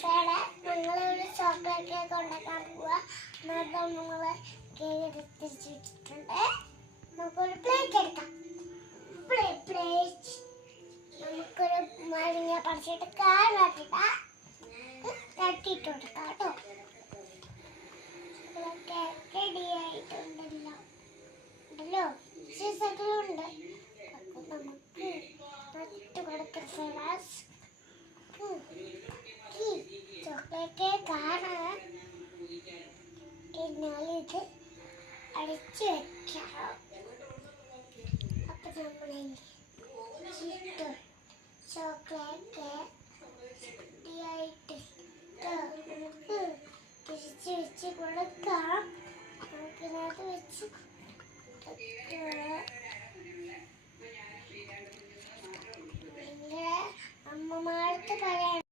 ഫേടെ ഞങ്ങളൊരു chocolate cake ഉണ്ടാക്കാൻ പോവാ. നമ്മള് കേക്ക് തിരിച്ചു വെച്ചിട്ടുണ്ട്. നമുക്കൊരു പ്ലേറ്റ് എടുക്കാം. പ്ലേറ്റ് നമുക്കൊരു മരിഞ്ഞ പറിച്ചിട്ട് തട്ടിയിട്ട് കൊടുക്കാം കേട്ടോ. റെഡി ആയിട്ടുണ്ടല്ലോ സീസണിലുണ്ട്. അപ്പൊ നമുക്ക് നട്ട് കൊടുക്കാം ഫ്രണ്ട്സ്. ചോക്ലേറ്റ് കേക്കാണ്. എന്നാലിത് അടിച്ചു വെക്കാം. അപ്പൊ നമ്മൾ ചോക്ലേറ്റ്